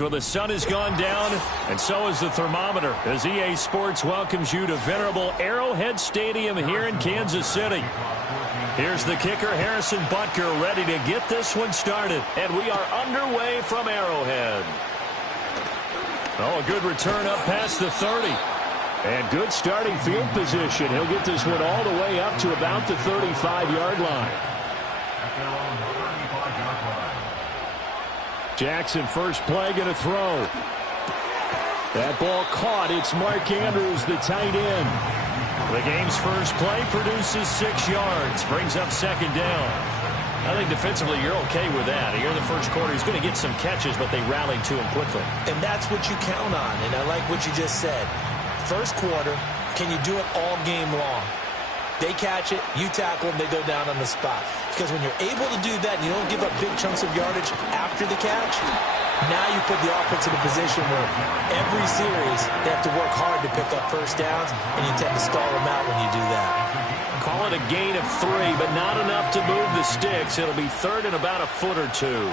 Well, the sun has gone down, and so has the thermometer, as EA Sports welcomes you to venerable Arrowhead Stadium here in Kansas City. Here's the kicker, Harrison Butker, ready to get this one started. And we are underway from Arrowhead. Oh, a good return up past the 30. And good starting field position. He'll get this one all the way up to about the 35-yard line. Jackson, first play, going to throw. That ball caught. It's Mark Andrews, the tight end. The game's first play produces 6 yards. Brings up second down. I think defensively you're okay with that. Here in the first quarter, he's going to get some catches, but they rallied to him quickly. And that's what you count on, and I like what you just said. First quarter, can you do it all game long? They catch it, you tackle them, they go down on the spot. Because when you're able to do that and you don't give up big chunks of yardage after the catch, now you put the offense in a position where every series they have to work hard to pick up first downs, and you tend to stall them out when you do that. Call it a gain of 3, but not enough to move the sticks. It'll be third and about a foot or two.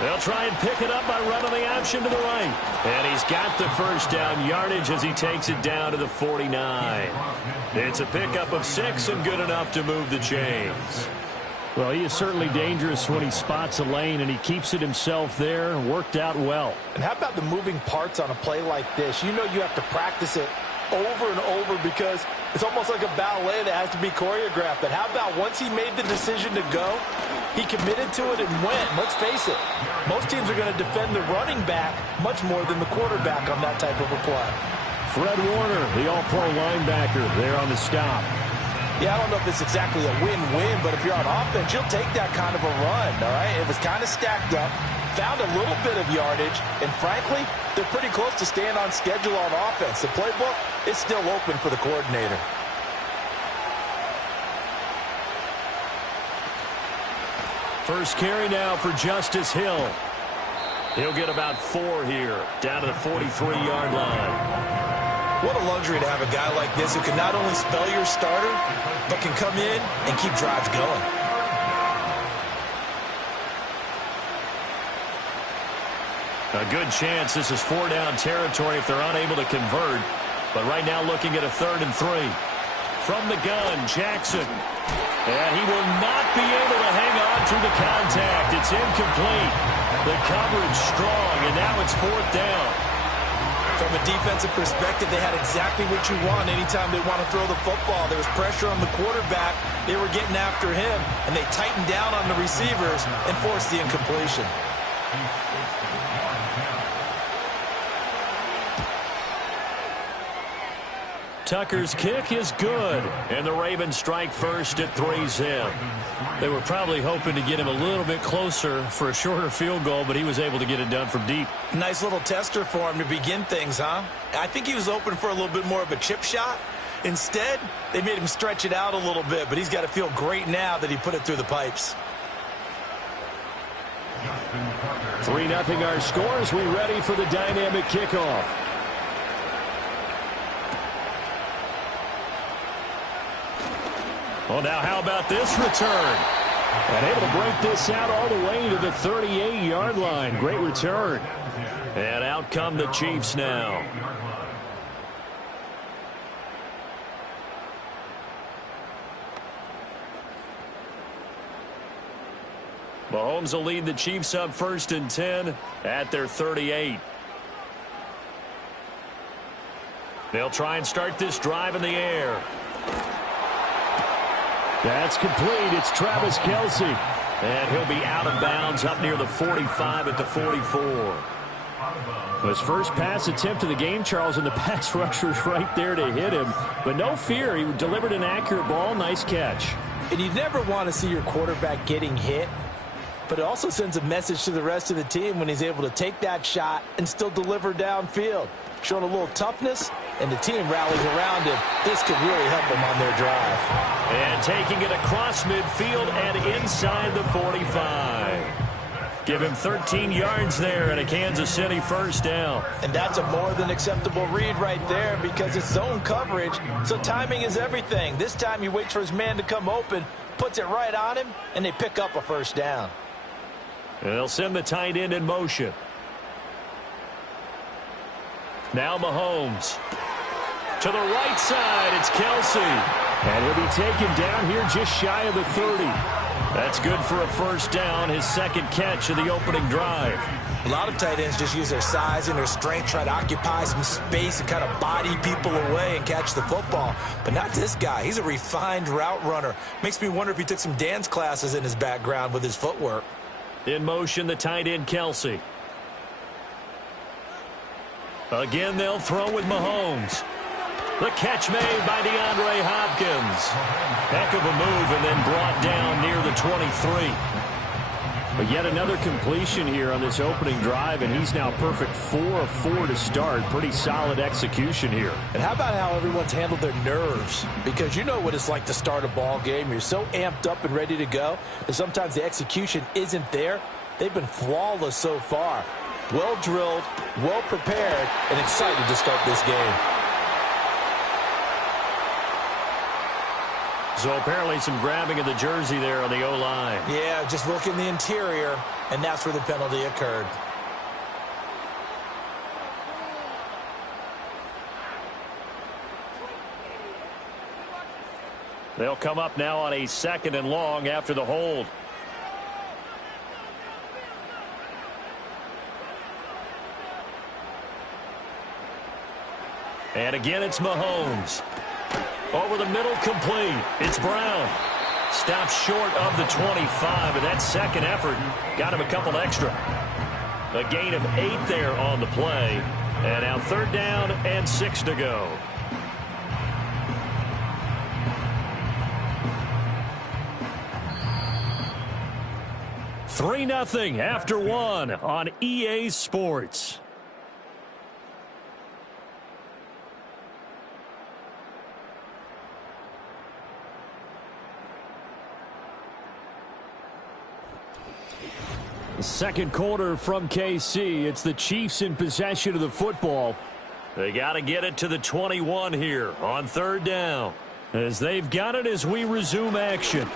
They'll try and pick it up by running the option to the right. And he's got the first down yardage as he takes it down to the 49. It's a pickup of 6 and good enough to move the chains. Well, he is certainly dangerous when he spots a lane, and he keeps it himself there. Worked out well. And how about the moving parts on a play like this? You know you have to practice it over and over because it's almost like a ballet that has to be choreographed. But how about once he made the decision to go, He committed to it and went. Let's face it, most teams are going to defend the running back much more than the quarterback on that type of a play. Fred Warner, the all-pro linebacker, there on the stop. Yeah, I don't know if it's exactly a win-win, but if you're on offense, you'll take that kind of a run, all right? It was kind of stacked up, found a little bit of yardage, and frankly, they're pretty close to staying on schedule on offense. The playbook is still open for the coordinator. First carry now for Justice Hill. He'll get about 4 here, down to the 43-yard line. What a luxury to have a guy like this who can not only spell your starter, but can come in and keep drives going. A good chance this is 4-down territory if they're unable to convert. But right now looking at a 3rd and 3. From the gun, Jackson. And he will not be able to hang on through the contact. It's incomplete. The coverage strong, and now it's 4th down. From a defensive perspective, they had exactly what you want anytime they want to throw the football. There was pressure on the quarterback. They were getting after him, and they tightened down on the receivers and forced the incompletion. Tucker's kick is good, and the Ravens strike first at 3-zip. They were probably hoping to get him a little bit closer for a shorter field goal, but he was able to get it done from deep. Nice little tester for him to begin things, huh? I think he was open for a little bit more of a chip shot. Instead, they made him stretch it out a little bit, but he's got to feel great now that he put it through the pipes. 3-0 our scores. We ready for the dynamic kickoff. Well, now how about this return? And able to break this out all the way to the 38-yard line. Great return. And out come the Chiefs now. Mahomes will lead the Chiefs up 1st and 10 at their 38. They'll try and start this drive in the air. That's complete. It's Travis Kelce. And he'll be out of bounds up near the 45 at the 44. His first pass attempt of the game, Charles, and the pass rusher's right there to hit him. But no fear. He delivered an accurate ball. Nice catch. And you never want to see your quarterback getting hit. But it also sends a message to the rest of the team when he's able to take that shot and still deliver downfield. Showing a little toughness, and the team rallies around him. This could really help them on their drive. And taking it across midfield and inside the 45. Give him 13 yards there and a Kansas City 1st down. And that's a more than acceptable read right there because it's zone coverage, so timing is everything. This time he waits for his man to come open, puts it right on him, and they pick up a 1st down. And they'll send the tight end in motion. Now Mahomes. To the right side, it's Kelce. And he'll be taken down here just shy of the 30. That's good for a 1st down, his 2nd catch of the opening drive. A lot of tight ends just use their size and their strength, try to occupy some space and kind of body people away and catch the football. But not this guy. He's a refined route runner. Makes me wonder if he took some dance classes in his background with his footwork. In motion, the tight end, Kelce. Again, they'll throw with Mahomes. The catch made by DeAndre Hopkins. Heck of a move and then brought down near the 23. But yet another completion here on this opening drive, and he's now perfect 4 of 4 to start. Pretty solid execution here. And how about how everyone's handled their nerves? Because you know what it's like to start a ball game. You're so amped up and ready to go, and sometimes the execution isn't there. They've been flawless so far. Well drilled, well prepared, and excited to start this game. So apparently some grabbing of the jersey there on the O-line. Yeah, just look in the interior, and that's where the penalty occurred. They'll come up now on a 2nd and long after the hold. And again, it's Mahomes. Over the middle, complete. It's Brown. Stopped short of the 25, but that second effort got him a couple extra. A gain of 8 there on the play. And now 3rd down and 6 to go. Three 0 after 1 on EA Sports. Second quarter from KC. It's the Chiefs in possession of the football. They got to get it to the 21 here on 3rd down. As they've got it as we resume action.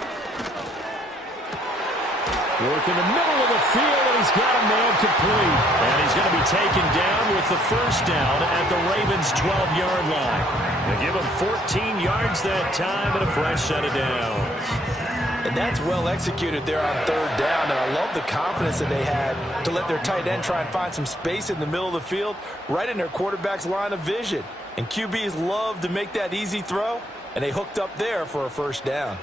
Work in the middle of the field, and he's got a man complete. And he's going to be taken down with the 1st down at the Ravens' 12-yard line. They give him 14 yards that time and a fresh set of downs. And that's well executed there on 3rd down, and I love the confidence that they had to let their tight end try and find some space in the middle of the field, right in their quarterback's line of vision. And QBs love to make that easy throw, and they hooked up there for a 1st down.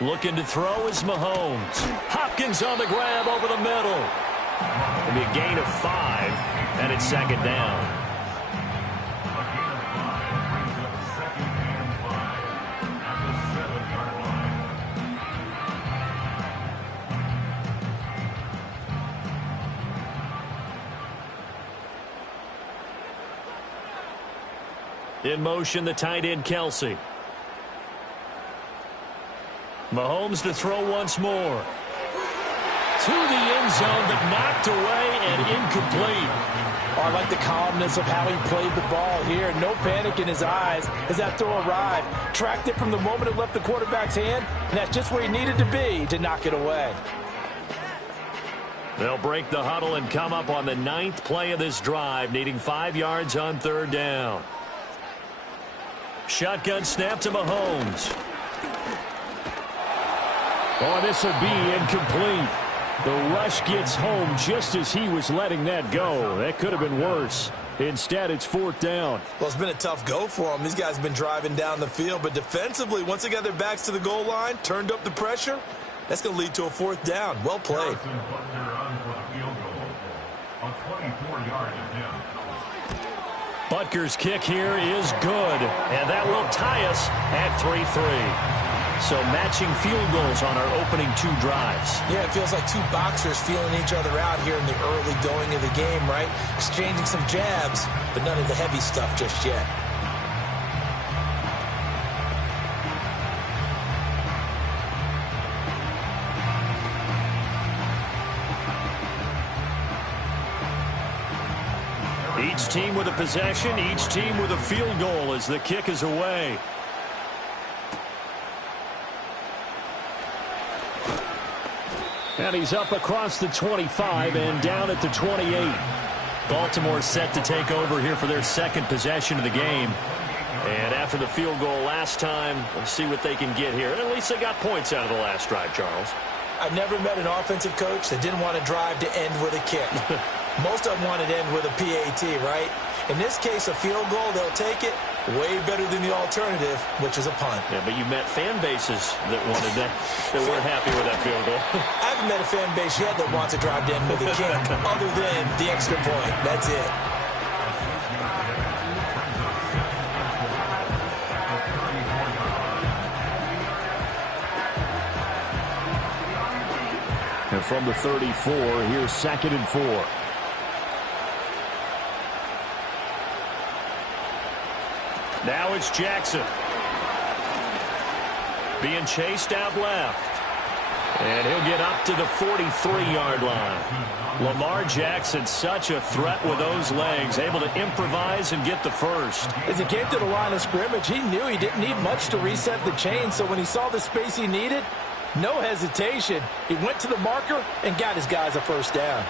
Looking to throw is Mahomes. Hopkins on the grab over the middle. It'll be a gain of 5, and it's 2nd down. In motion, the tight end, Kelsey. Mahomes to throw once more. To the end zone, but knocked away and incomplete. Oh, I like the calmness of how he played the ball here. No panic in his eyes as that throw arrived. Tracked it from the moment it left the quarterback's hand, and that's just where he needed to be to knock it away. They'll break the huddle and come up on the 9th play of this drive, needing 5 yards on 3rd down. Shotgun snap to Mahomes. Oh, this will be incomplete. The rush gets home just as he was letting that go. That could have been worse. Instead, it's 4th down. Well, it's been a tough go for them. These guys have been driving down the field, but defensively, once they got their backs to the goal line, turned up the pressure, that's going to lead to a 4th down. Well played. Butker's kick here is good, and that will tie us at 3-3. So matching field goals on our opening 2 drives. Yeah, it feels like 2 boxers feeling each other out here in the early going of the game, right? Exchanging some jabs, but none of the heavy stuff just yet. Each team with a possession, each team with a field goal as the kick is away. And he's up across the 25 and down at the 28. Baltimore set to take over here for their 2nd possession of the game. And after the field goal last time, we'll see what they can get here. And at least they got points out of the last drive, Charles. I've never met an offensive coach that didn't want to drive to end with a kick. Most of them want to end with a PAT, right? In this case, a field goal, they'll take it. Way better than the alternative, which is a punt. Yeah, but you met fan bases that wanted that, that weren't happy with that field goal. I haven't met a fan base yet that wants to drive to end with a kick, other than the extra point. That's it. And from the 34, here's 2nd and 4. Now it's Jackson. Being chased out left. And he'll get up to the 43-yard line. Lamar Jackson, such a threat with those legs, able to improvise and get the first. As he came to the line of scrimmage, he knew he didn't need much to reset the chain, so when he saw the space he needed, no hesitation. He went to the marker and got his guys a 1st down.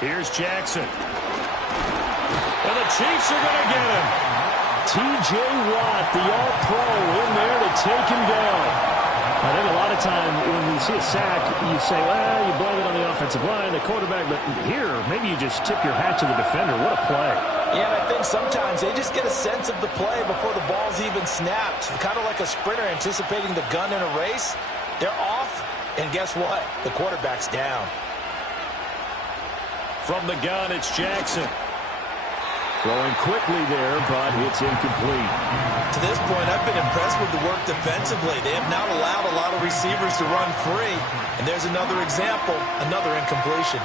Here's Jackson. And the Chiefs are going to get him. T.J. Watt, the All-Pro, in there to take him down. I think a lot of time when you see a sack, you say, well, you blame it on the offensive line, the quarterback. But here, maybe you just tip your hat to the defender. What a play. Yeah, and I think sometimes they just get a sense of the play before the ball's even snapped. Kind of like a sprinter anticipating the gun in a race. They're off, and guess what? The quarterback's down. From the gun, it's Jackson. Throwing quickly there, but it's incomplete. To this point, I've been impressed with the work defensively. They have not allowed a lot of receivers to run free. And there's another example, another incompletion.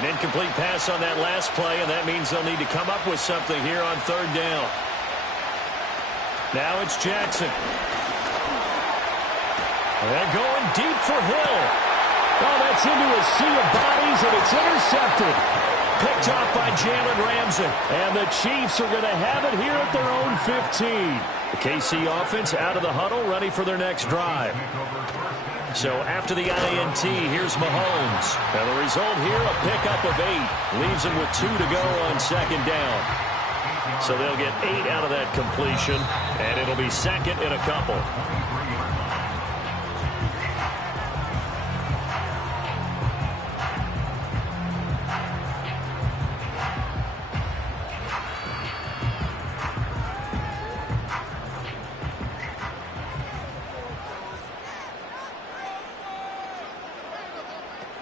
An incomplete pass on that last play, and that means they'll need to come up with something here on third down. Now it's Jackson. And going deep for Hill. Oh, that's into a sea of bodies, and it's intercepted. Picked off by Jalen Ramsey. And the Chiefs are going to have it here at their own 15. The KC offense out of the huddle, ready for their next drive. So after the INT, here's Mahomes. And the result here, a pickup of 8. Leaves them with 2 to go on second down. So they'll get 8 out of that completion, and it'll be second in a couple.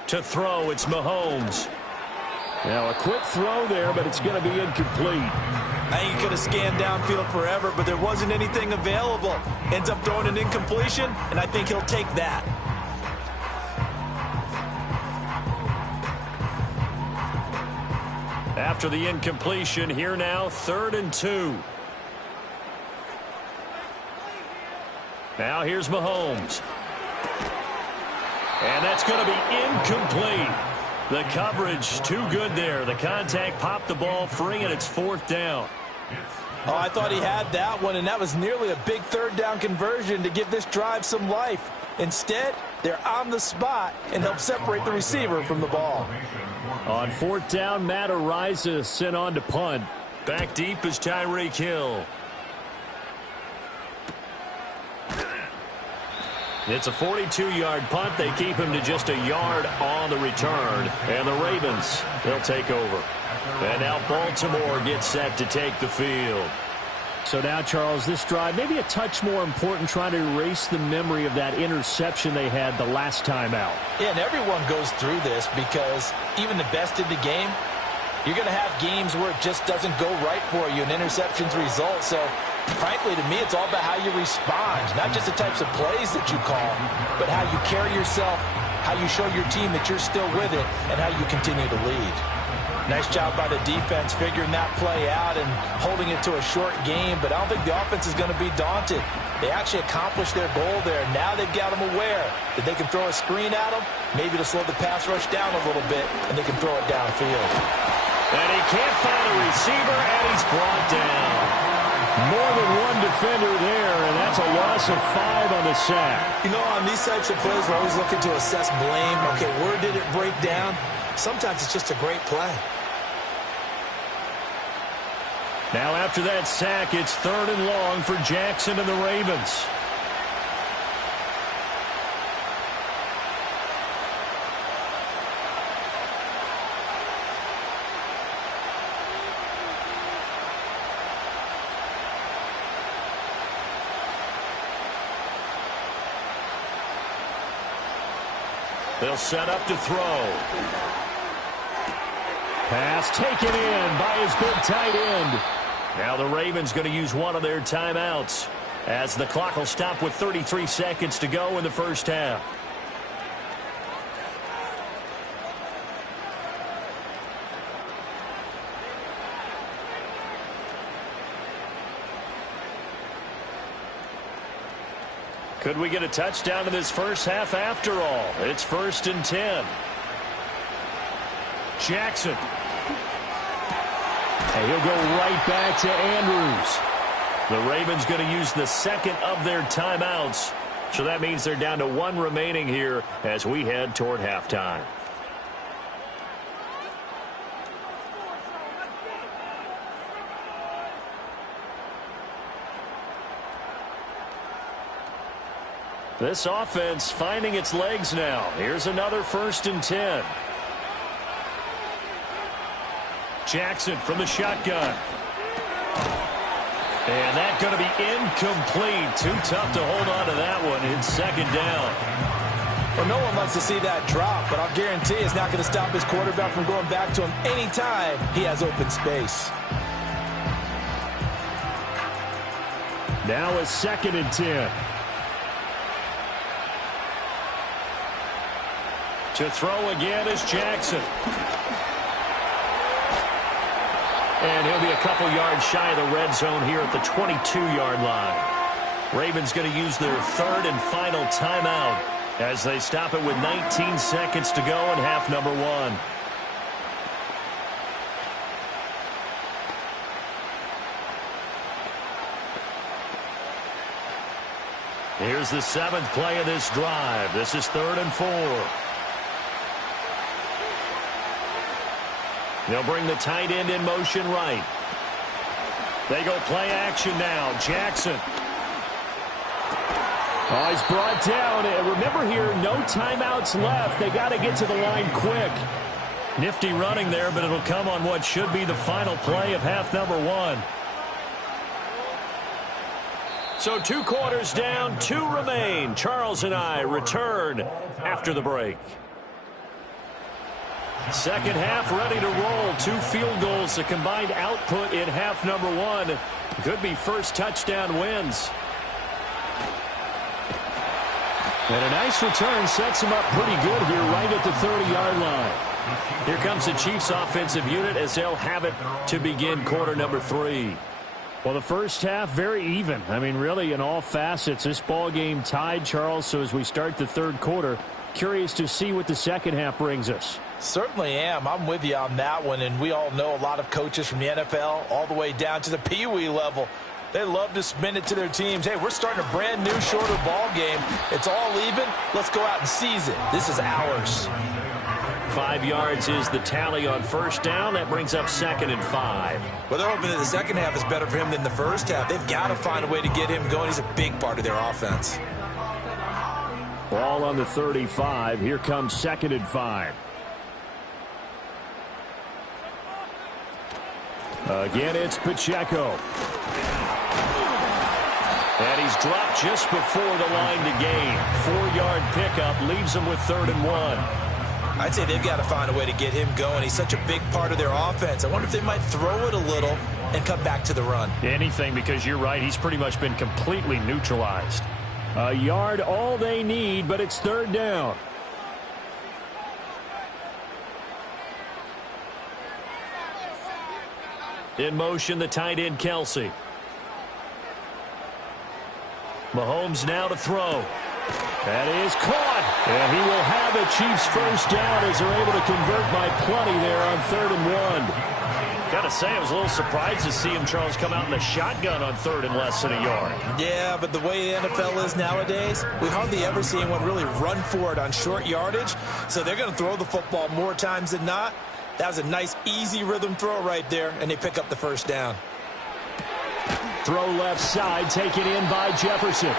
To throw, it's Mahomes. Now a quick throw there, but it's going to be incomplete. I think he could have scanned downfield forever, but there wasn't anything available. Ends up throwing an incompletion, and I think he'll take that. After the incompletion, here now, 3rd and 2. Now here's Mahomes. And that's going to be incomplete. The coverage too good there. The contact popped the ball free, and it's 4th down. Oh, I thought he had that one, and that was nearly a big 3rd down conversion to give this drive some life. Instead, they're on the spot and help separate the receiver from the ball. On 4th down, Matt Araiza sent on to punt. Back deep is Tyreek Hill. It's a 42-yard punt. They keep him to just a yard on the return. And the Ravens, they'll take over. And now Baltimore gets set to take the field. So now, Charles, this drive maybe a touch more important, trying to erase the memory of that interception they had the last time out. Yeah, and everyone goes through this because even the best in the game, you're going to have games where it just doesn't go right for you, and interceptions result. So, frankly, to me, it's all about how you respond, not just the types of plays that you call, but how you carry yourself, how you show your team that you're still with it, and how you continue to lead. Nice job by the defense figuring that play out and holding it to a short game, but I don't think the offense is going to be daunted. They actually accomplished their goal there. Now they've got them aware that they can throw a screen at them, maybe to slow the pass rush down a little bit, and they can throw it downfield. And he can't find a receiver, and he's brought down. More than one defender there, and that's a loss of 5 on the sack. You know, on these types of plays, we're always looking to assess blame. Okay, where did it break down? Sometimes it's just a great play. Now after that sack, it's 3rd and long for Jackson and the Ravens. They'll set up to throw. Pass taken in by his big tight end. Now the Ravens going to use one of their timeouts as the clock will stop with 33 seconds to go in the first half. Could we get a touchdown in this first half after all? It's 1st and 10. Jackson. And he'll go right back to Andrews. The Ravens going to use the second of their timeouts. So that means they're down to 1 remaining here as we head toward halftime. This offense finding its legs now. Here's another 1st and 10. Jackson from the shotgun. And that's going to be incomplete. Too tough to hold on to that one. It's 2nd down. Well, no one likes to see that drop, but I'll guarantee it's not going to stop his quarterback from going back to him anytime he has open space. Now a 2nd and 10. To throw again is Jackson. And he'll be a couple yards shy of the red zone here at the 22-yard line. Ravens going to use their 3rd and final timeout as they stop it with 19 seconds to go in half number 1. Here's the 7th play of this drive. This is 3rd and 4. They'll bring the tight end in motion right. They go play action now. Jackson. Oh, he's brought down. And remember here, no timeouts left. They got to get to the line quick. Nifty running there, but it'll come on what should be the final play of half number 1. So 2 quarters down, 2 remain. Charles and I return after the break. Second half ready to roll. 2 field goals, the combined output in half number 1. Could be first touchdown wins. And a nice return sets him up pretty good here right at the 30-yard line. Here comes the Chiefs offensive unit as they'll have it to begin quarter number 3. Well, the first half, very even. I mean, really, in all facets, this ball game tied, Charles. So as we start the 3rd quarter, curious to see what the second half brings us. Certainly am. I'm with you on that one. And we all know a lot of coaches from the NFL all the way down to the Pee Wee level. They love to spin it to their teams. Hey, we're starting a brand new, shorter ball game. It's all even. Let's go out and seize it. This is ours. 5 yards is the tally on first down. That brings up 2nd and 5. Well, they're hoping that the second half is better for him than the first half. They've got to find a way to get him going. He's a big part of their offense. Ball on the 35. Here comes 2nd and 5. Again, it's Pacheco. And he's dropped just before the line to gain. 4-yard pickup leaves him with 3rd and 1. I'd say they've got to find a way to get him going. He's such a big part of their offense. I wonder if they might throw it a little and come back to the run. Anything, because you're right. He's pretty much been completely neutralized. A yard all they need, but it's 3rd down. In motion, the tight end, Kelsey. Mahomes now to throw. That is caught. And he will have a Chiefs first down as they're able to convert by plenty there on 3rd and 1. Got to say, I was a little surprised to see him, Charles, come out in the shotgun on 3rd and less than a yard. Yeah, but the way the NFL is nowadays, we hardly ever see anyone really run for it on short yardage. So they're going to throw the football more times than not. That was a nice, easy rhythm throw right there, and they pick up the first down. Throw left side, taken in by Jefferson.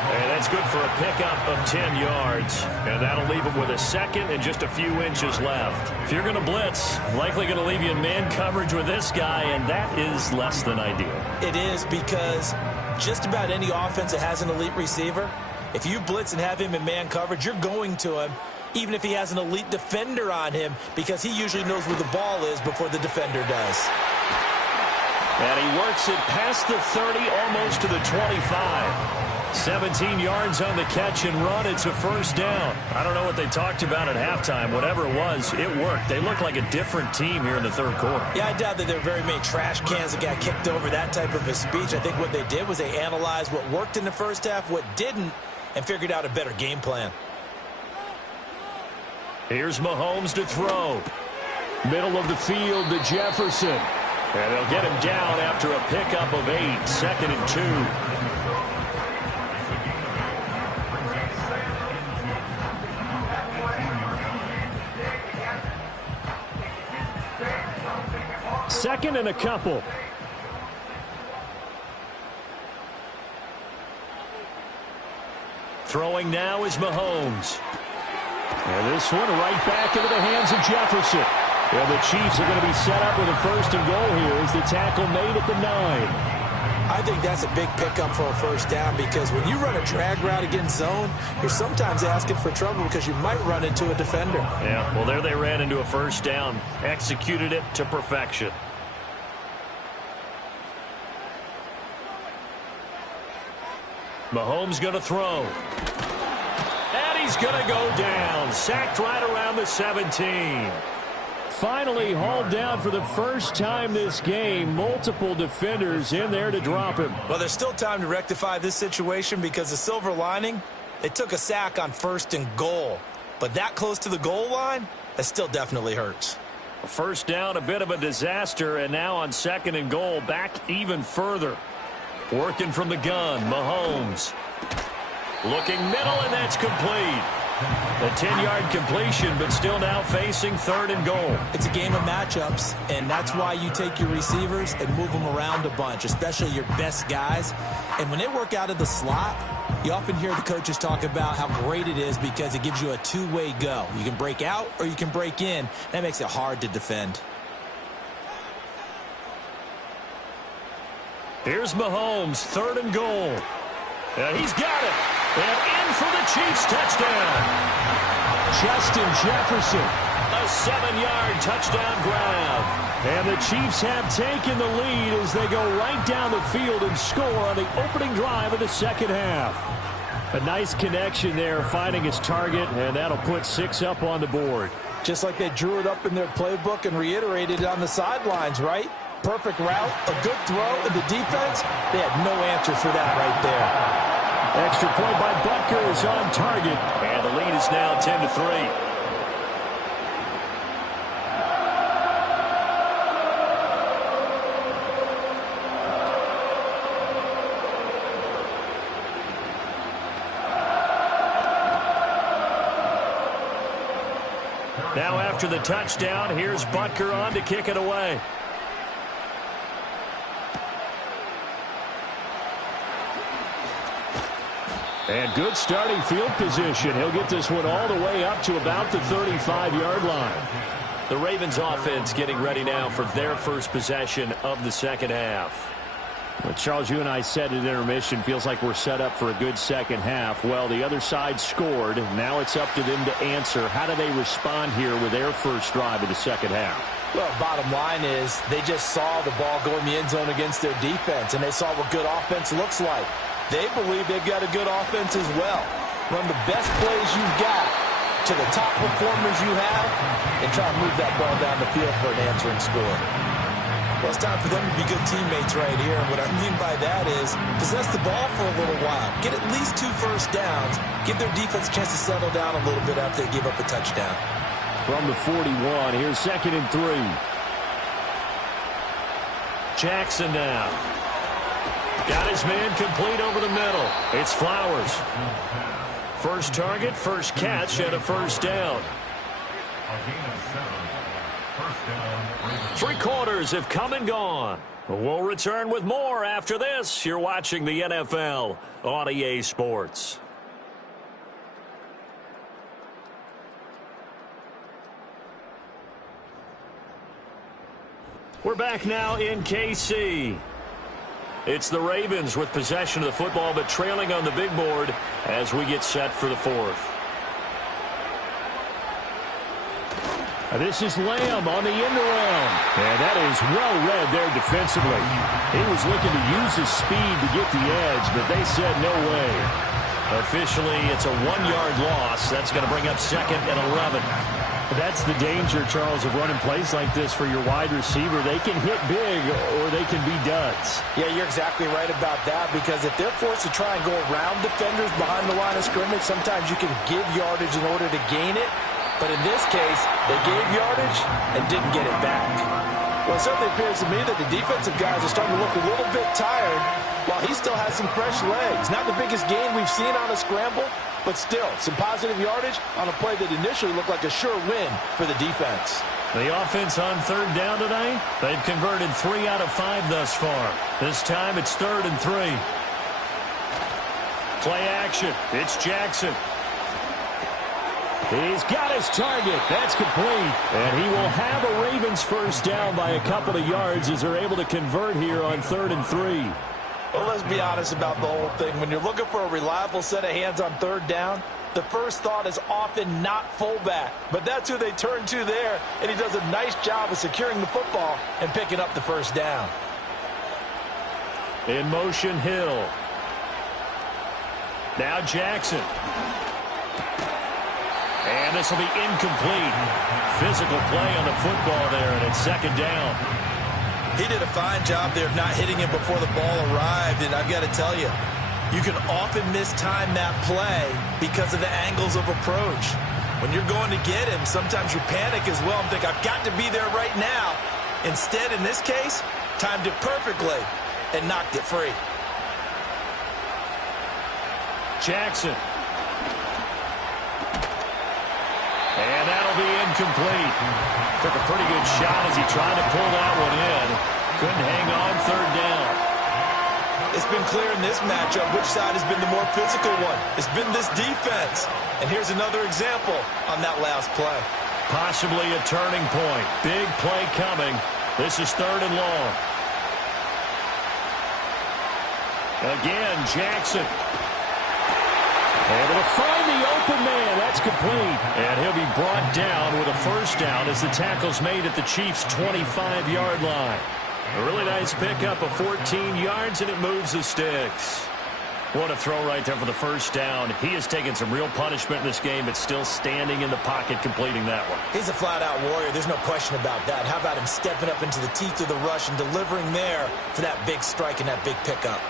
And that's good for a pickup of 10 yards. And that'll leave him with a 2nd and just a few inches left. If you're going to blitz, likely going to leave you in man coverage with this guy, and that is less than ideal. It is, because just about any offense that has an elite receiver, if you blitz and have him in man coverage, you're going to him, even if he has an elite defender on him, because he usually knows where the ball is before the defender does. And he works it past the 30, almost to the 25. 17 yards on the catch and run. It's a first down. I don't know what they talked about at halftime. Whatever it was, it worked. They look like a different team here in the 3rd quarter. Yeah, I doubt that there were very many trash cans that got kicked over, that type of a speech. I think what they did was they analyzed what worked in the first half, what didn't, and figured out a better game plan. Here's Mahomes to throw. Middle of the field to Jefferson. And they'll get him down after a pickup of 8. 2nd and 2. Second and a couple. Throwing now is Mahomes. And this one right back into the hands of Jefferson. And the Chiefs are going to be set up with a 1st and goal here as the tackle made at the 9. I think that's a big pickup for a 1st down because when you run a drag route against zone, you're sometimes asking for trouble because you might run into a defender. Yeah, well, there they ran into a 1st down. Executed it to perfection. Mahomes going to throw. And he's going to go down. Sacked right around the 17. Finally hauled down for the first time this game. Multiple defenders in there to drop him. Well, there's still time to rectify this situation because the silver lining, they took a sack on 1st and goal. But that close to the goal line, that still definitely hurts. 1st down, a bit of a disaster, and now on 2nd and goal, back even further. Working from the gun, Mahomes. Looking middle, and that's complete. A 10-yard completion, but still now facing 3rd and goal. It's a game of matchups, and that's why you take your receivers and move them around a bunch, especially your best guys. And when they work out of the slot, you often hear the coaches talk about how great it is because it gives you a two-way go. You can break out or you can break in. That makes it hard to defend. Here's Mahomes, 3rd and goal. And he's got it. And in for the Chiefs touchdown. Justin Jefferson. A 7-yard touchdown grab. And the Chiefs have taken the lead as they go right down the field and score on the opening drive of the 2nd half. A nice connection there, finding his target, and that'll put 6 up on the board. Just like they drew it up in their playbook and reiterated it on the sidelines, right? Perfect route, a good throw, and the defense, they had no answer for that right there. Extra point by Butker is on target, and the lead is now 10-3. Now after the touchdown, here's Butker on to kick it away. And good starting field position. He'll get this one all the way up to about the 35-yard line. The Ravens offense getting ready now for their first possession of the 2nd half. Well, Charles, you and I said at intermission, feels like we're set up for a good 2nd half. Well, the other side scored. Now it's up to them to answer. How do they respond here with their first drive of the 2nd half? Well, bottom line is they just saw the ball go in the end zone against their defense, and they saw what good offense looks like. They believe they've got a good offense as well. Run the best plays you've got to the top performers you have and try and move that ball down the field for an answering score. Well, it's time for them to be good teammates right here. And what I mean by that is possess the ball for a little while. Get at least 2 first downs. Give their defense a chance to settle down a little bit after they give up a touchdown. From the 41, here's 2nd and 3. Jackson now. Got his man complete over the middle. It's Flowers. First target, first catch, and a 1st down. 3 quarters have come and gone. We'll return with more after this. You're watching the NFL on EA Sports. We're back now in KC. It's the Ravens with possession of the football, but trailing on the big board as we get set for the 4th. This is Lamb on the end around. And that is well read there defensively. He was looking to use his speed to get the edge, but they said no way. Officially, it's a 1-yard loss. That's going to bring up 2nd and 11. That's the danger, Charles, of running plays like this for your wide receiver. They can hit big or they can be duds. Yeah, you're exactly right about that because if they're forced to try and go around defenders behind the line of scrimmage, sometimes you can give yardage in order to gain it. But in this case, they gave yardage and didn't get it back. Well, it certainly appears to me that the defensive guys are starting to look a little bit tired while he still has some fresh legs. Not the biggest gain we've seen on a scramble, but still, some positive yardage on a play that initially looked like a sure win for the defense. The offense on 3rd down today, they've converted 3 out of 5 thus far. This time it's 3rd and 3. So Play action. It's Jackson. He's got his target. That's complete. And he will have a Ravens first down by a couple of yards as they're able to convert here on 3rd and 3. Well, let's be honest about the whole thing. When you're looking for a reliable set of hands on 3rd down, the first thought is often not fullback. But that's who they turn to there, and he does a nice job of securing the football and picking up the first down. In motion, Hill. Now Jackson. And this will be incomplete. Physical play on the football there, and it's 2nd down. He did a fine job there of not hitting him before the ball arrived, and I've got to tell you, you can often mistime that play because of the angles of approach. When you're going to get him, sometimes you panic as well and think, I've got to be there right now. Instead, in this case, timed it perfectly and knocked it free. Jackson. And that'll be incomplete. Took a pretty good shot as he tried to pull that one in. Couldn't hang on 3rd down. It's been clear in this matchup which side has been the more physical one. It's been this defense. And here's another example on that last play. Possibly a turning point. Big play coming. This is 3rd and long. Again, Jackson. Able to find the open man. That's complete. And he'll be brought down with a first down as the tackle's made at the Chiefs' 25-yard line. A really nice pickup of 14 yards, and it moves the sticks. What a throw right there for the first down. He has taken some real punishment in this game, but still standing in the pocket completing that one. He's a flat-out warrior. There's no question about that. How about him stepping up into the teeth of the rush and delivering there for that big strike and that big pickup?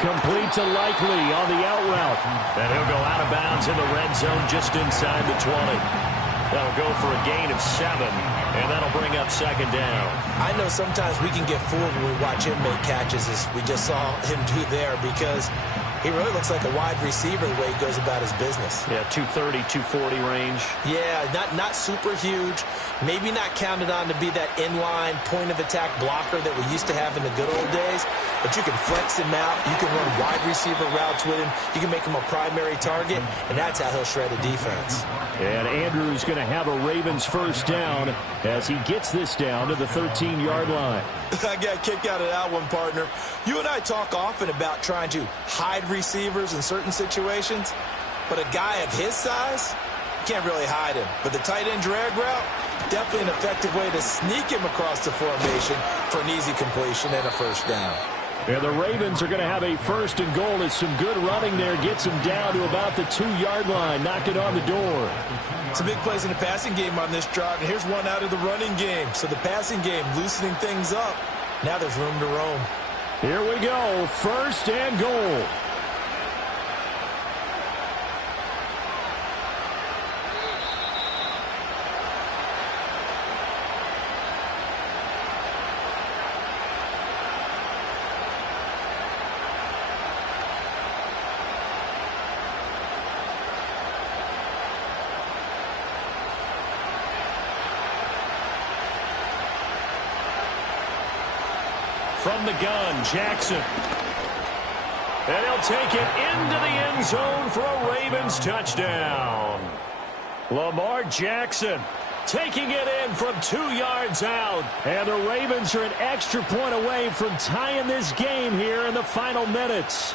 Complete to Likely on the out route. And he'll go out of bounds in the red zone just inside the 20. That'll go for a gain of 7, and that'll bring up 2nd down. I know sometimes we can get fooled when we watch him make catches, as we just saw him do there, because he really looks like a wide receiver the way he goes about his business. Yeah, 230, 240 range. Yeah, not super huge. Maybe not counted on to be that inline point-of-attack blocker that we used to have in the good old days. But you can flex him out. You can run wide receiver routes with him. You can make him a primary target, and that's how he'll shred a defense. And Andrews going to have a Ravens first down as he gets this down to the 13-yard line. I got a kick out of that one, partner. You and I talk often about trying to hide receivers in certain situations, but a guy of his size, you can't really hide him. But the tight end drag route, definitely an effective way to sneak him across the formation for an easy completion and a first down. And the Ravens are going to have a 1st and goal as some good running there gets him down to about the 2-yard line, knocking on the door. Some big plays in the passing game on this drive, and here's one out of the running game. So the passing game loosening things up. Now there's room to roam. Here we go, 1st and goal. From the gun, Jackson. And he'll take it into the end zone for a Ravens touchdown. Lamar Jackson taking it in from 2 yards out. And the Ravens are an extra point away from tying this game here in the final minutes.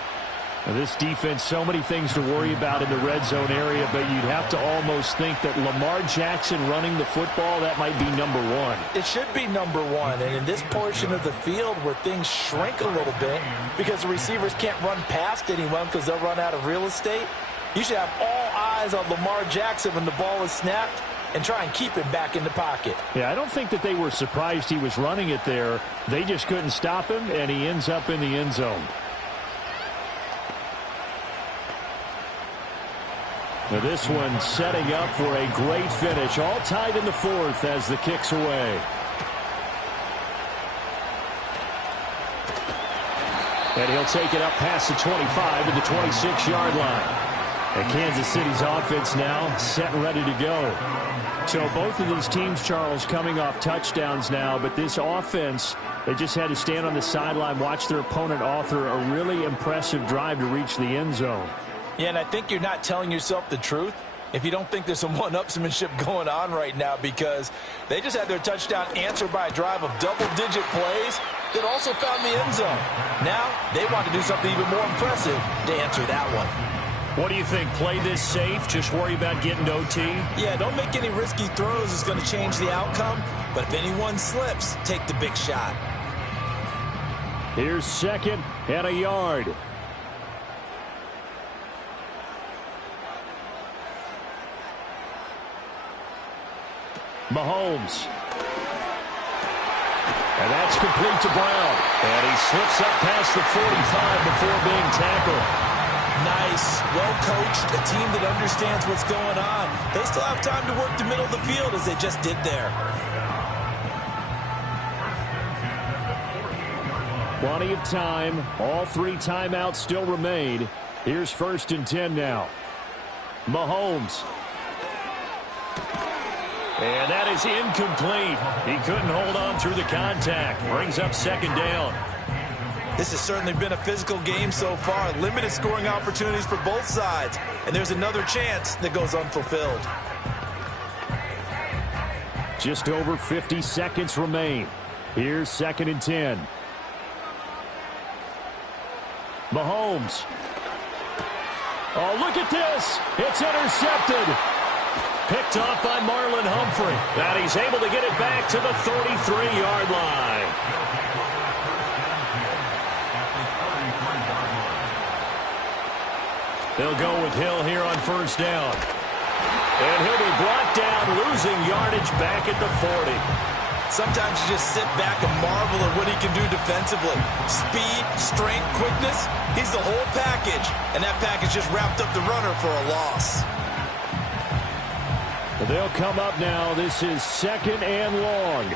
Now, this defense, so many things to worry about in the red zone area, but you'd have to almost think that Lamar Jackson running the football, that might be number 1. It should be number 1, and in this portion of the field where things shrink a little bit because the receivers can't run past anyone because they'll run out of real estate, you should have all eyes on Lamar Jackson when the ball is snapped and try and keep him back in the pocket. Yeah, I don't think that they were surprised he was running it there. They just couldn't stop him, and he ends up in the end zone. Now this one setting up for a great finish. All tied in the 4th as the kick's away. And he'll take it up past the 25 to the 26-yard line. And Kansas City's offense now set and ready to go. So both of these teams, Charles, coming off touchdowns now, but this offense, they just had to stand on the sideline, watch their opponent author a really impressive drive to reach the end zone. Yeah, and I think you're not telling yourself the truth if you don't think there's some one-upsmanship going on right now, because they just had their touchdown answered by a drive of double-digit plays that also found the end zone. Now they want to do something even more impressive to answer that one. What do you think? Play this safe? Just worry about getting to OT? Yeah, don't make any risky throws. It's going to change the outcome. But if anyone slips, take the big shot. Here's 2nd and a yard. Mahomes. And that's complete to Brown. And he slips up past the 45 before being tackled. Nice, well-coached, a team that understands what's going on. They still have time to work the middle of the field as they just did there. Plenty of time. All 3 timeouts still remain. Here's 1st and 10 now. Mahomes. And that is incomplete. He couldn't hold on through the contact. Brings up 2nd down. This has certainly been a physical game so far. Limited scoring opportunities for both sides. And there's another chance that goes unfulfilled. Just over 50 seconds remain. Here's 2nd and 10. Mahomes. Oh, look at this. It's intercepted. Picked off by Marlon Humphrey. And he's able to get it back to the 33-yard line. They'll go with Hill here on 1st down. And he'll be brought down, losing yardage back at the 40. Sometimes you just sit back and marvel at what he can do defensively. Speed, strength, quickness, he's the whole package. And that package just wrapped up the runner for a loss. They'll come up now. This is 2nd and long.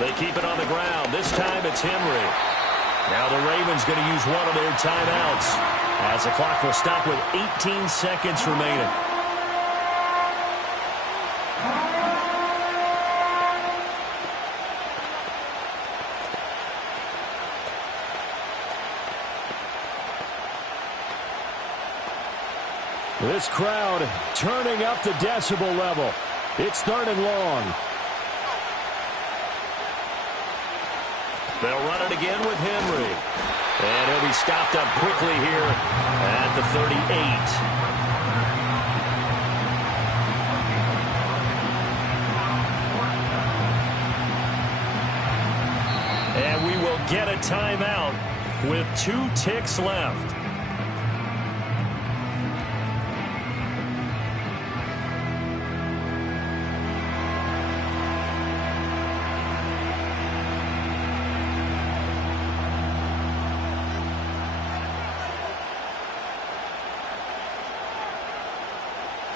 They keep it on the ground. This time it's Henry. Now the Ravens going to use one of their timeouts as the clock will stop with 18 seconds remaining. This crowd turning up the decibel level. It's 3rd and long. They'll run it again with Henry. And he'll be stopped up quickly here at the 38. And we will get a timeout with 2 ticks left.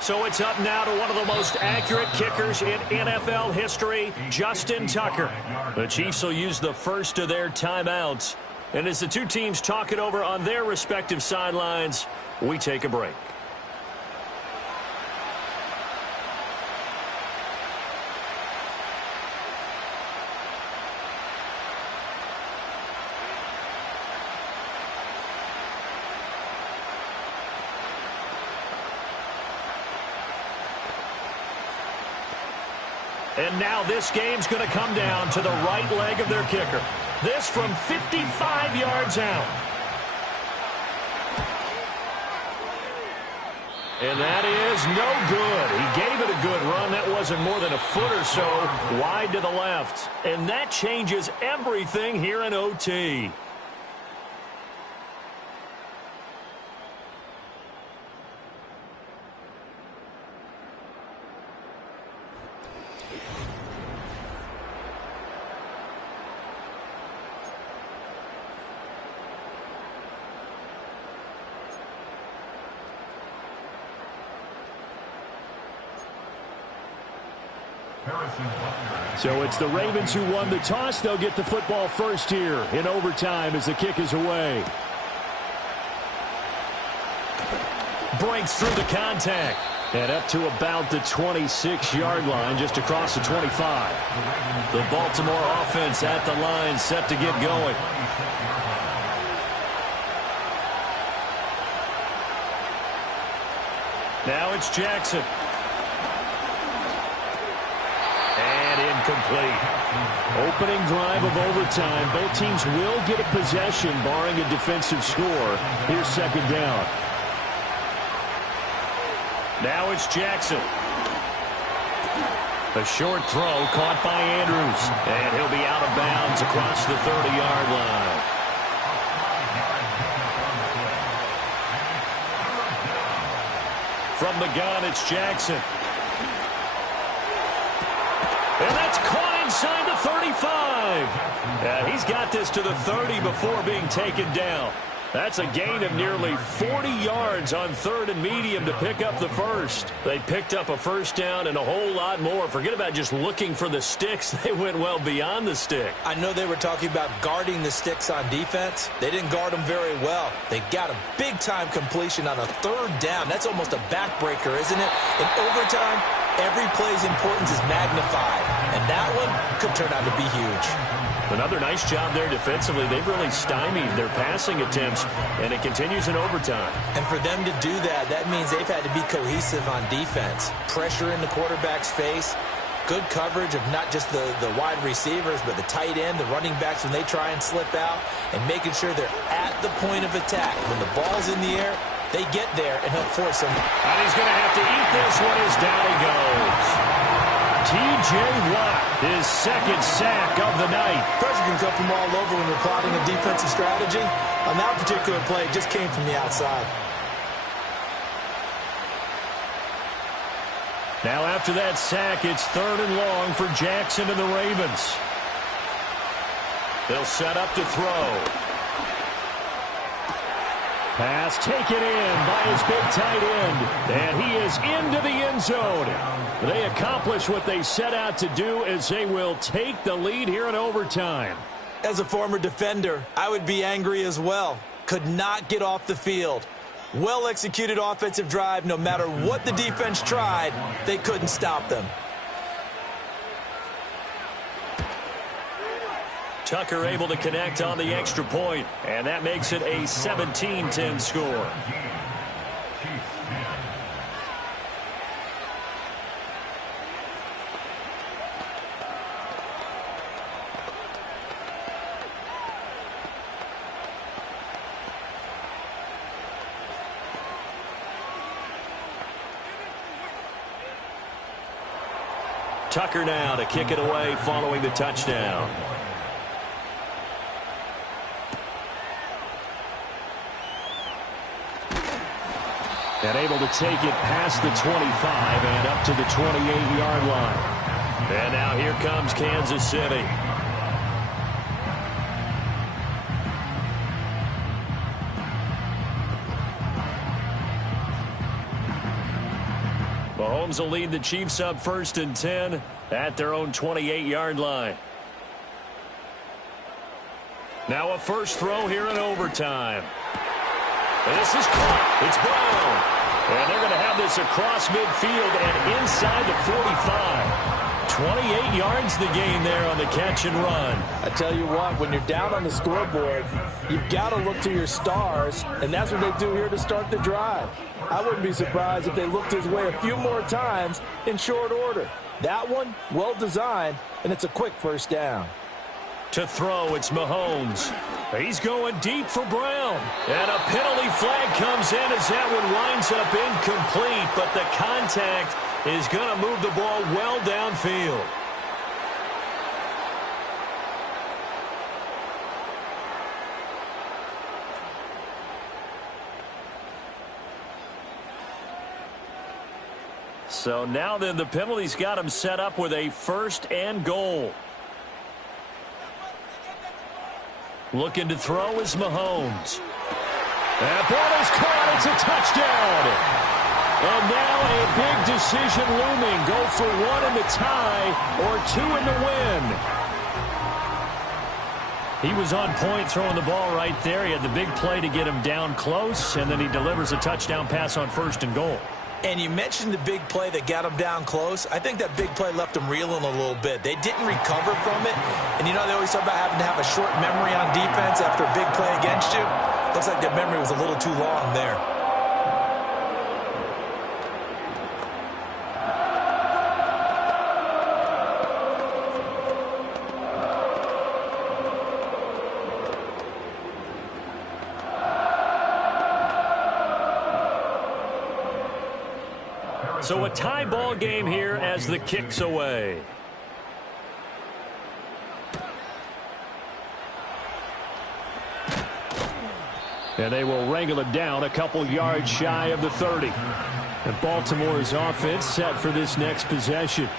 So it's up now to one of the most accurate kickers in NFL history, Justin Tucker. The Chiefs will use the first of their timeouts. And as the 2 teams talk it over on their respective sidelines, we take a break. And now this game's going to come down to the right leg of their kicker. This from 55 yards out. And that is no good. He gave it a good run. That wasn't more than a foot or so wide to the left. And that changes everything here in OT. Harrison Butker. So it's the Ravens who won the toss. They'll get the football first here in overtime as the kick is away. Breaks through the contact. And up to about the 26-yard line, just across the 25. The Baltimore offense at the line, set to get going. Now it's Jackson. And incomplete. Opening drive of overtime. Both teams will get a possession, barring a defensive score. Here's second down. Now it's Jackson. A short throw caught by Andrews. And he'll be out of bounds across the 30-yard line. From the gun, it's Jackson. And that's caught inside the 35. He's got this to the 30 before being taken down. That's a gain of nearly 40 yards on third and medium to pick up the first. They picked up a first down and a whole lot more. Forget about just looking for the sticks. They went well beyond the stick. I know they were talking about guarding the sticks on defense. They didn't guard them very well. They got a big-time completion on a third down. That's almost a backbreaker, isn't it? In overtime, every play's importance is magnified. And that one could turn out to be huge. Another nice job there defensively. They've really stymied their passing attempts, and it continues in overtime. And for them to do that, that means they've had to be cohesive on defense. Pressure in the quarterback's face, good coverage of not just the wide receivers, but the tight end, the running backs when they try and slip out, and making sure they're at the point of attack. When the ball's in the air, they get there and help force them. And he's going to have to eat this one as down he goes. T.J. Watt, his second sack of the night. Pressure can come from all over when you're plotting a defensive strategy. On that particular play, it just came from the outside. Now after that sack, it's third and long for Jackson and the Ravens. They'll set up to throw. Pass taken in by his big tight end. And he is into the end zone. They accomplish what they set out to do as they will take the lead here in overtime. As a former defender, I would be angry as well. Could not get off the field. Well-executed offensive drive. No matter what the defense tried, they couldn't stop them. Tucker able to connect on the extra point, and that makes it a 17-10 score. Tucker now to kick it away following the touchdown. And able to take it past the 25 and up to the 28-yard line. And now here comes Kansas City. Mahomes will lead the Chiefs up 1st and 10 at their own 28-yard line. Now a first throw here in overtime. This is caught. It's Brown. And they're going to have this across midfield and inside the 45. 28 yards the gain there on the catch and run. I tell you what, when you're down on the scoreboard, you've got to look to your stars, and that's what they do here to start the drive. I wouldn't be surprised if they looked his way a few more times in short order. That one, well designed, and it's a quick first down. To throw, it's Mahomes. He's going deep for Brown. And a penalty flag comes in as that one winds up incomplete, but the contact is going to move the ball well downfield. So now then the penalty's got him set up with a 1st and goal. Looking to throw is Mahomes. That ball is caught. It's a touchdown. And now a big decision looming. Go for one in the tie or two in the win. He was on point throwing the ball right there. He had the big play to get him down close, and then he delivers a touchdown pass on 1st and goal. And you mentioned the big play that got him down close. I think that big play left him reeling a little bit. They didn't recover from it. And you know they always talk about having to have a short memory on defense after a big play against you. Looks like that memory was a little too long there. So a tie ball game here as the kick's away. And they will wrangle it down a couple yards shy of the 30. And Baltimore's offense set for this next possession.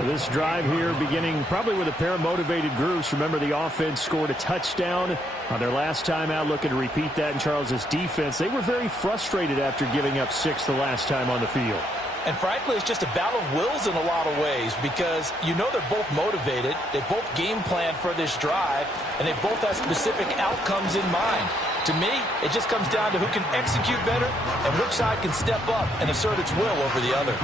This drive here beginning probably with a pair of motivated groups. Remember, the offense scored a touchdown on their last time out, looking to repeat that in Charles's defense. They were very frustrated after giving up 6 the last time on the field. And frankly, it's just a battle of wills in a lot of ways because you know they're both motivated. They both game plan for this drive, and they both have specific outcomes in mind. To me, it just comes down to who can execute better and which side can step up and assert its will over the other.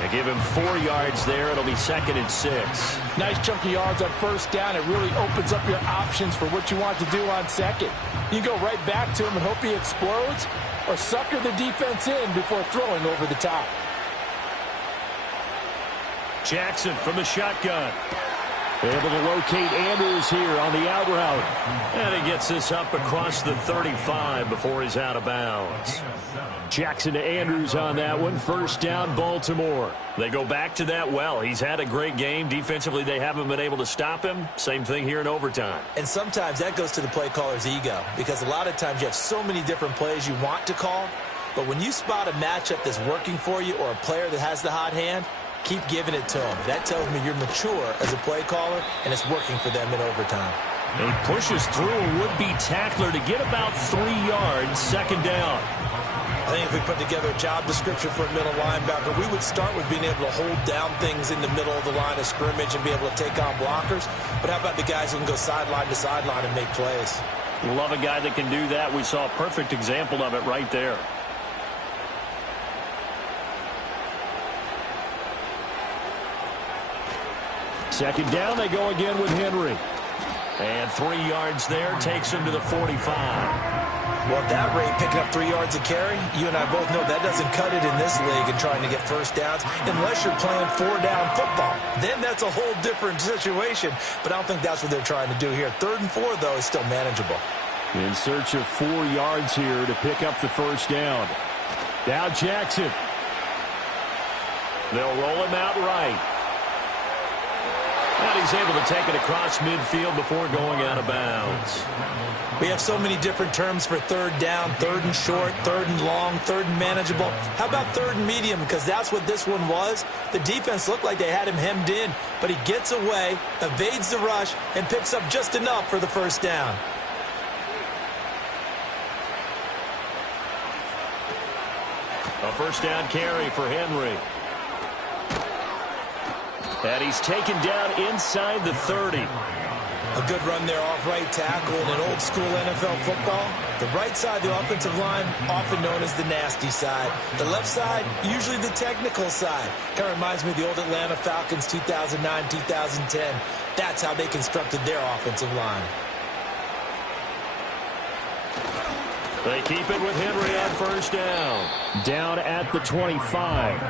They give him 4 yards there. It'll be 2nd and 6. Nice chunk of yards on 1st down. It really opens up your options for what you want to do on 2nd. You go right back to him and hope he explodes, or sucker the defense in before throwing over the top. Jackson from the shotgun. Able to locate Andrews here on the out route. And he gets this up across the 35 before he's out of bounds. Jackson to Andrews on that one. 1st down, Baltimore. They go back to that well. He's had a great game. Defensively, they haven't been able to stop him. Same thing here in overtime. And sometimes that goes to the play caller's ego because a lot of times you have so many different plays you want to call. But when you spot a matchup that's working for you or a player that has the hot hand, keep giving it to him. That tells me you're mature as a play caller, and it's working for them in overtime. He pushes through a would-be tackler to get about 3 yards, 2nd down. I think if we put together a job description for a middle linebacker, we would start with being able to hold down things in the middle of the line of scrimmage and be able to take on blockers. But how about the guys who can go sideline to sideline and make plays? Love a guy that can do that. We saw a perfect example of it right there. Second down, they go again with Henry. And 3 yards there takes him to the 45. Well, at that rate, picking up 3 yards a carry, you and I both know that doesn't cut it in this league and trying to get 1st downs unless you're playing 4-down football. Then that's a whole different situation, but I don't think that's what they're trying to do here. 3rd and 4, though, is still manageable. In search of 4 yards here to pick up the 1st down. Now Jackson. They'll roll him out right. And he's able to take it across midfield before going out of bounds. We have so many different terms for 3rd down, 3rd and short, 3rd and long, 3rd and manageable. How about 3rd and medium? Because that's what this one was. The defense looked like they had him hemmed in, but he gets away, evades the rush, and picks up just enough for the 1st down. A 1st down carry for Henry. And he's taken down inside the 30. A good run there off right tackle in an old school NFL football. The right side, the offensive line, often known as the nasty side. The left side, usually the technical side. Kind of reminds me of the old Atlanta Falcons 2009, 2010. That's how they constructed their offensive line. They keep it with Henry on 1st down. Down at the 25.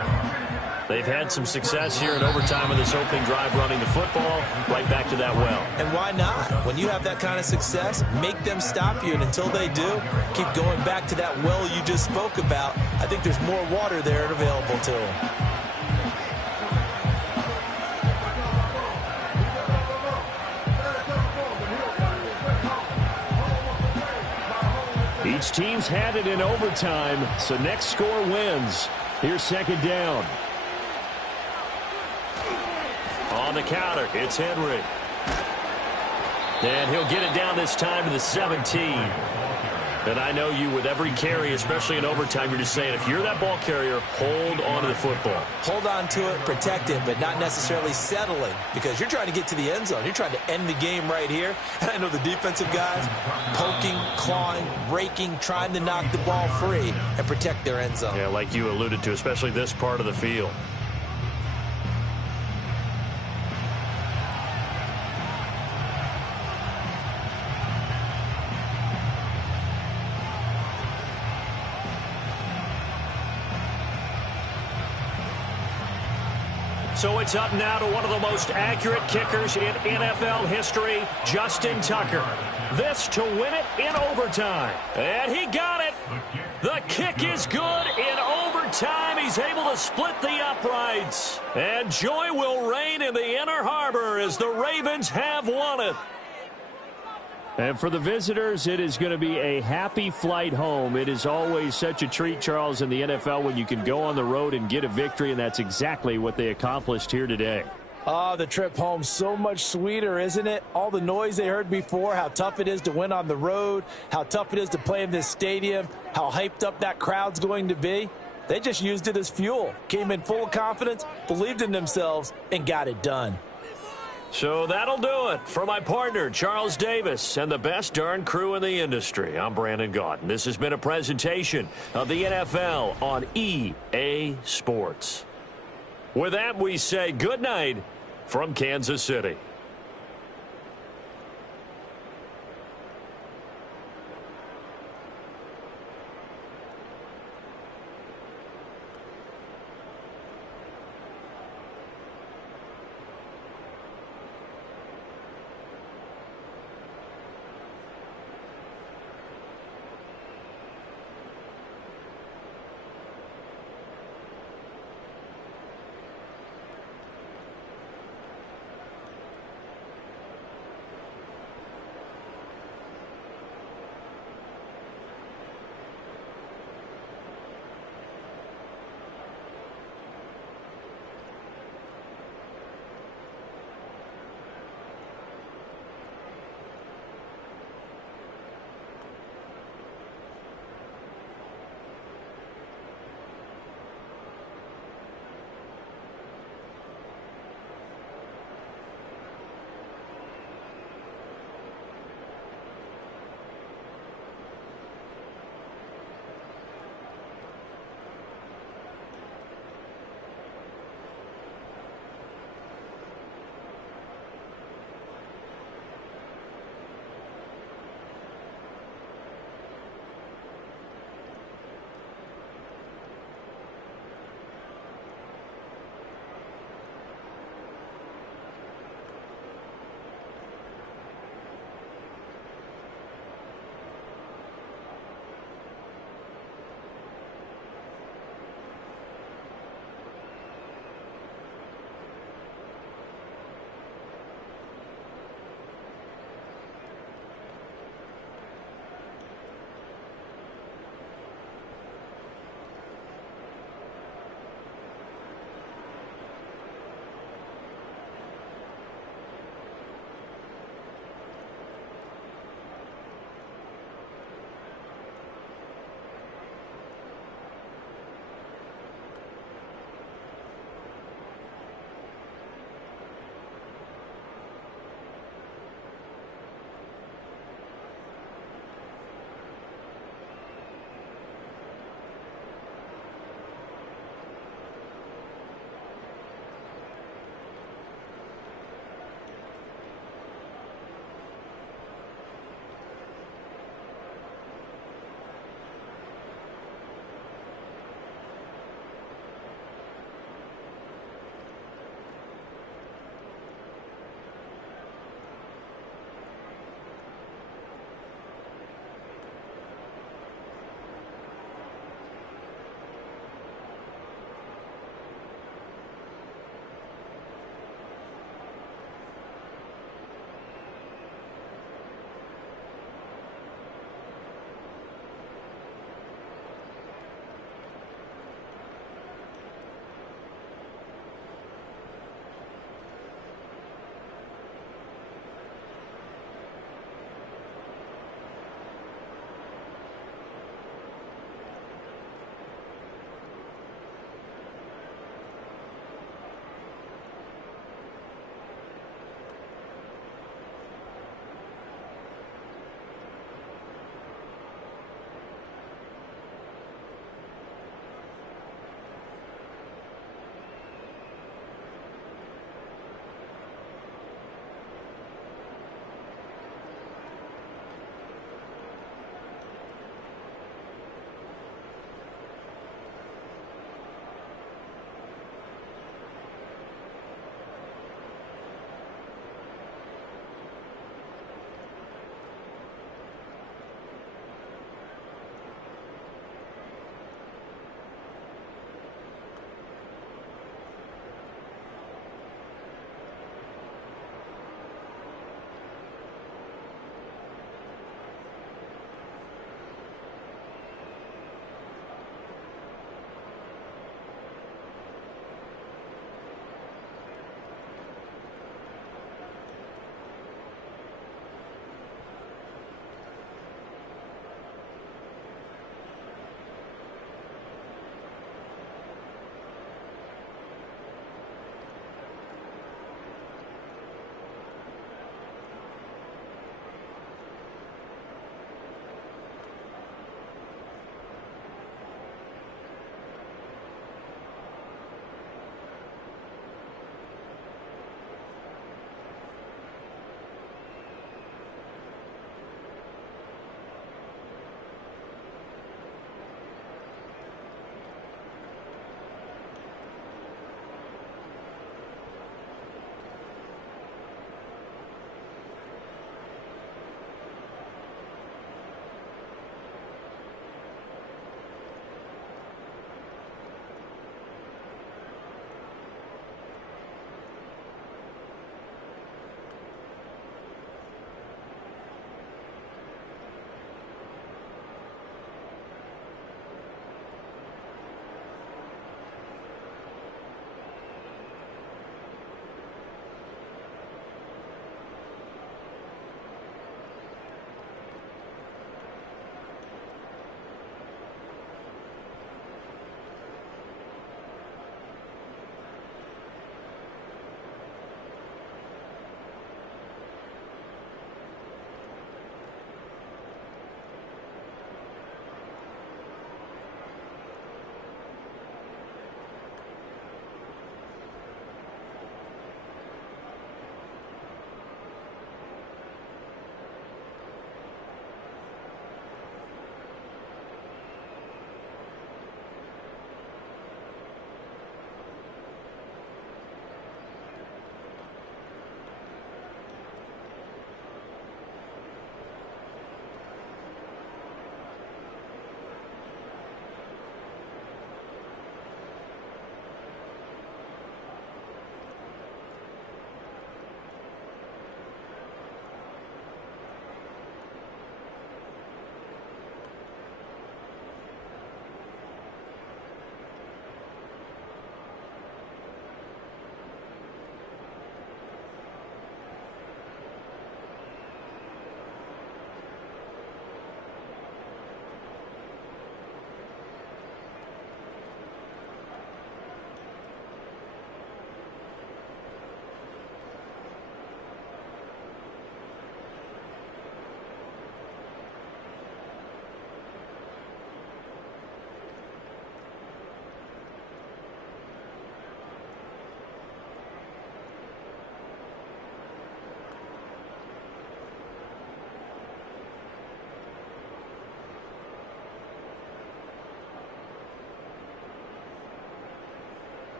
They've had some success here in overtime in this opening drive running the football. Right back to that well. And why not? When you have that kind of success, make them stop you. And until they do, keep going back to that well you just spoke about. I think there's more water there available to them. Each team's had it in overtime, so next score wins. Here's 2nd down. On the counter, it's Henry. And he'll get it down this time to the 17. And I know you, with every carry, especially in overtime, you're just saying, if you're that ball carrier, hold on to the football. Hold on to it, protect it, but not necessarily settling, because you're trying to get to the end zone. You're trying to end the game right here. And I know the defensive guys poking, clawing, raking, trying to knock the ball free and protect their end zone. Yeah, like you alluded to, especially this part of the field. So it's up now to one of the most accurate kickers in NFL history, Justin Tucker. This to win it in overtime. And he got it. The kick is good in overtime. He's able to split the uprights. And joy will reign in the Inner Harbor as the Ravens have won it. And for the visitors, it is going to be a happy flight home. It is always such a treat, Charles, in the NFL when you can go on the road and get a victory, and that's exactly what they accomplished here today. Oh, the trip home, so much sweeter, isn't it? All the noise they heard before, how tough it is to win on the road, how tough it is to play in this stadium, how hyped up that crowd's going to be. They just used it as fuel, came in full of confidence, believed in themselves, and got it done. So that'll do it for my partner, Charles Davis, and the best darn crew in the industry. I'm Brandon Gaudin. This has been a presentation of the NFL on EA Sports. With that, we say good night from Kansas City.